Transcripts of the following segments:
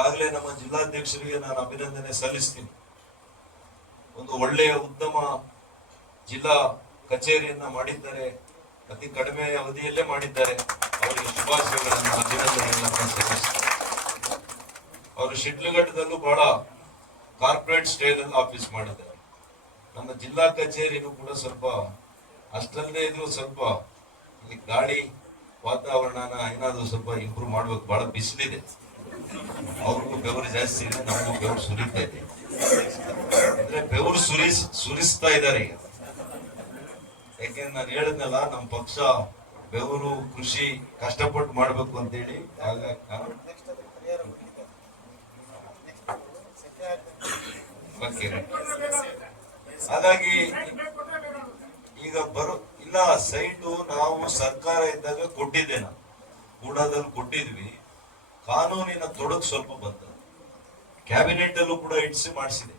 ಈಗಾಗಲೇ ನಮ್ಮ ಜಿಲ್ಲಾಧ್ಯಕ್ಷರಿಗೆ ನಾನು ಅಭಿನಂದನೆ ಸಲ್ಲಿಸ್ತೀನಿ. ಒಂದು ಒಳ್ಳೆಯ ಉತ್ತಮ ಜಿಲ್ಲಾ ಕಚೇರಿಯನ್ನ ಮಾಡಿದ್ದಾರೆ, ಅತಿ ಕಡಿಮೆ ಅವಧಿಯಲ್ಲೇ ಮಾಡಿದ್ದಾರೆ. ಅವರಿಗೆ ಶುಭಾಶಯಗಳನ್ನು ಅಭಿನಂದನೆಗಳನ್ನು ಸಲ್ಲಿಸ್ತೀನಿ. ಅವರು ಶಿಡ್ಲಘಟ್ಟದಲ್ಲೂ ಬಹಳ ಕಾರ್ಪೊರೇಟ್ ಸ್ಟೈಲ್ ಅಲ್ಲಿ ಆಫೀಸ್ ಮಾಡಿದ್ದಾರೆ. ನಮ್ಮ ಜಿಲ್ಲಾ ಕಚೇರಿನೂ ಕೂಡ ಸ್ವಲ್ಪ ಅಷ್ಟಲ್ಲದೆ ಇದ್ರು ಸ್ವಲ್ಪ ಇಲ್ಲಿ ಗಾಳಿ ವಾತಾವರಣನ ಏನಾದ್ರು ಸ್ವಲ್ಪ ಇಂಪ್ರೂವ್ ಮಾಡ್ಬೇಕು. ಬಹಳ ಬಿಸಿಲಿದೆ, ಅವ್ರಿಗೂ ಬೆವರು ಜಾಸ್ತಿ ಇದೆ, ನಮಗೂ ಬೆವರು ಸುರಿತಾ ಇದೆ. ಅಂದ್ರೆ ಬೆವರು ಸುರಿಸ್ತಾ ಇದ್ದಾರೆ ಈಗ. ಯಾಕೆಂದ್ರೆ ನಾನು ಹೇಳಿದ್ನಲ್ಲ, ನಮ್ಮ ಪಕ್ಷ ಬೆವರು ಕೃಷಿ ಕಷ್ಟಪಟ್ಟು ಮಾಡ್ಬೇಕು ಅಂತೇಳಿ. ಹಾಗಾಗಿ ಈಗ ಇಲ್ಲ ಸೈಟು ನಾವು ಸರ್ಕಾರ ಇದ್ದಾಗ ಕೊಟ್ಟಿದ್ದೆ, ನಾವು ಕೂಡದಲ್ಲಿ ಕೊಟ್ಟಿದ್ವಿ. ಕಾನೂನಿನ ತೊಡಕು ಸ್ವಲ್ಪ ಬಂದ, ಕ್ಯಾಬಿನೆಟ್ ಅಲ್ಲೂ ಕೂಡ ಇಡಿಸಿ ಮಾಡಿಸಿದೆ.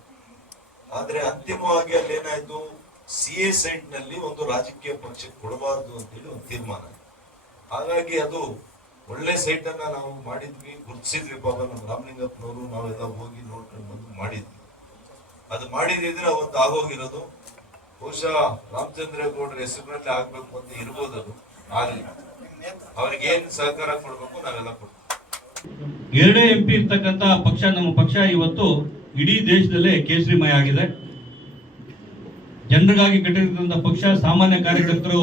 ಆದ್ರೆ ಅಂತಿಮವಾಗಿ ಅಲ್ಲಿ ಏನಾಯ್ತು, CA ಸೈಟ್ ನಲ್ಲಿ ಒಂದು ರಾಜಕೀಯ ಪಕ್ಷಕ್ಕೆ ಕೊಡಬಾರದು ಅಂತೇಳಿ ಒಂದು ತೀರ್ಮಾನ. ಹಾಗಾಗಿ ಅದು ಒಳ್ಳೆ ಸೈಟ್ ಅನ್ನ ನಾವು ಮಾಡಿದ್ವಿ, ಗುರುತಿಸಿದ್ವಿ. ಪಾಪ ನಮ್ಮ ರಾಮಲಿಂಗಪ್ಪನವರು ನಾವೆಲ್ಲ ಹೋಗಿ ನೋಡ್ಕೊಂಡು ಬಂದು ಮಾಡಿದ್ವಿ. ಅದು ಮಾಡಿದ್ರೆ ಅವತ್ತು ಆಗೋಗಿರೋದು ಬಹುಶಃ ರಾಮಚಂದ್ರೇಗೌಡರ ಹೆಸರಿನಲ್ಲಿ ಆಗ್ಬೇಕು ಅಂತ ಇರ್ಬೋದು. ಅದು ಆಗಲಿ, ಅವ್ರಿಗೆ ಏನ್ ಸಹಕಾರ ಕೊಡ್ಬೇಕು ನಾವೆಲ್ಲ ಕೊಡ್ತೀವಿ. 2 MP ಇರ್ತಕ್ಕಂತ ಪಕ್ಷ ನಮ್ಮ ಪಕ್ಷ ಇವತ್ತು ಇಡೀ ದೇಶದಲ್ಲೇ ಕೇಸರಿಮಯ ಆಗಿದೆ. ಜನರಿಗಾಗಿ ಕಟ್ಟಿರ್ತಕ್ಕಂಥ ಪಕ್ಷ, ಸಾಮಾನ್ಯ ಕಾರ್ಯಕರ್ತರು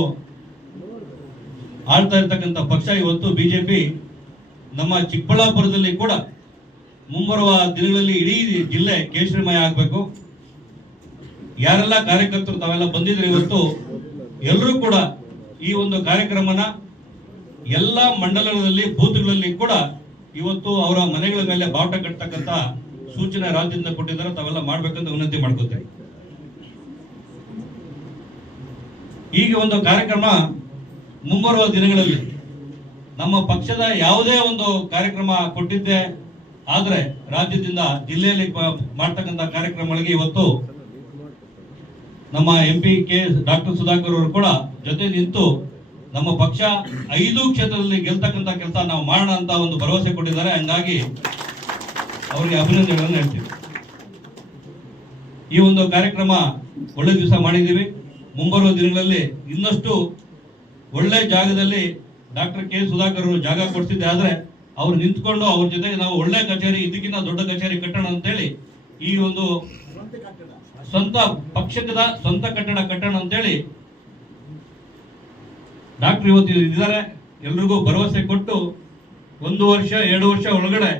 ಆಳ್ತಾ ಇರ್ತಕ್ಕಂಥ ಪಕ್ಷ ಇವತ್ತು ಬಿಜೆಪಿ. ನಮ್ಮ ಚಿಕ್ಕಬಳ್ಳಾಪುರದಲ್ಲಿ ಕೂಡ ಮುಂಬರುವ ದಿನಗಳಲ್ಲಿ ಇಡೀ ಜಿಲ್ಲೆ ಕೇಸರಿಮಯ ಆಗಬೇಕು. ಯಾರೆಲ್ಲ ಕಾರ್ಯಕರ್ತರು ತಾವೆಲ್ಲ ಬಂದಿದ್ರೆ ಇವತ್ತು ಎಲ್ಲರೂ ಕೂಡ ಈ ಒಂದು ಕಾರ್ಯಕ್ರಮನ ಎಲ್ಲ ಮಂಡಲಗಳಲ್ಲಿ ಬೂತ್ಗಳಲ್ಲಿ ಕೂಡ ಇವತ್ತು ಅವರ ಮನೆಗಳ ಮೇಲೆ ಬಾವುಟ ಕಟ್ಟತಕ್ಕಂತ ಸೂಚನೆ ರಾಜ್ಯದಿಂದ ಕೊಟ್ಟಿದ್ದಾರೆ. ತಾವೆಲ್ಲ ಮಾಡ್ಬೇಕಂತ ವಿನಂತಿ ಮಾಡ್ಕೋತೇವೆ. ಹೀಗೆ ಒಂದು ಕಾರ್ಯಕ್ರಮ ಮುಂಬರುವ ದಿನಗಳಲ್ಲಿ ನಮ್ಮ ಪಕ್ಷದ ಯಾವುದೇ ಒಂದು ಕಾರ್ಯಕ್ರಮ ಕೊಟ್ಟಿದ್ದೆ ಆದ್ರೆ ರಾಜ್ಯದಿಂದ ಜಿಲ್ಲೆಯಲ್ಲಿ ಮಾಡ್ತಕ್ಕಂಥ ಕಾರ್ಯಕ್ರಮಗಳಿಗೆ ಇವತ್ತು ನಮ್ಮ MP ಡಾಕ್ಟರ್ ಸುಧಾಕರ್ ಅವರು ಕೂಡ ಜೊತೆ ನಿಂತು ನಮ್ಮ ಪಕ್ಷ 5 ಕ್ಷೇತ್ರದಲ್ಲಿ ಗೆಲ್ತಕ್ಕಂಥ ಕೆಲಸ ನಾವು ಮಾಡೋಣ ಅಂತ ಒಂದು ಭರವಸೆ ಕೊಟ್ಟಿದ್ದಾರೆ. ಹಂಗಾಗಿ ಅವರಿಗೆ ಅಭಿನಂದನೆಗಳನ್ನು ಹೇಳ್ತೀವಿ. ಈ ಒಂದು ಕಾರ್ಯಕ್ರಮ ಒಳ್ಳೆ ದಿವಸ ಮಾಡಿದ್ದೀವಿ. ಮುಂಬರುವ ದಿನಗಳಲ್ಲಿ ಇನ್ನಷ್ಟು ಒಳ್ಳೆ ಜಾಗದಲ್ಲಿ ಡಾಕ್ಟರ್ ಸುಧಾಕರ್ ಅವರು ಜಾಗ ಕೊಡ್ತಿದ್ದೆ ಆದ್ರೆ ಅವ್ರು ನಿಂತ್ಕೊಂಡು ಅವ್ರ ಜೊತೆಗೆ ನಾವು ಒಳ್ಳೆ ಕಚೇರಿ, ಇದಕ್ಕಿಂತ ದೊಡ್ಡ ಕಚೇರಿ ಕಟ್ಟೋಣ ಅಂತೇಳಿ ಈ ಒಂದು ಸ್ವಂತ ಪಕ್ಷದ ಸ್ವಂತ ಕಟ್ಟಡ ಕಟ್ಟೋಣ ಅಂತೇಳಿ ಡಾಕ್ಟರ್ ಇವತ್ತು ಇದ್ದಾರೆ. ಎಲ್ರಿಗೂ ಭರವಸೆ ಕೊಟ್ಟು 1 ವರ್ಷ 2 ವರ್ಷ ಒಳಗಡೆ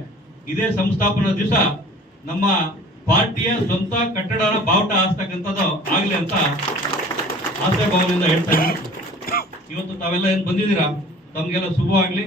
ಇದೇ ಸಂಸ್ಥಾಪನಾ ದಿವಸ ನಮ್ಮ ಪಾರ್ಟಿಯ ಸ್ವಂತ ಕಟ್ಟಡನ ಬಾವುಟ ಹಾಸ್ತಕ್ಕಂಥದ್ದು ಆಗ್ಲಿ ಅಂತ ಆಸೆ ಭಾವನೆಯಿಂದ ಹೇಳ್ತಾ ಇದ್ದೀನಿ. ಇವತ್ತು ತಾವೆಲ್ಲ ಏನ್ ಬಂದಿದ್ದೀರಾ, ತಮ್ಗೆಲ್ಲ ಶುಭವಾಗ್ಲಿ.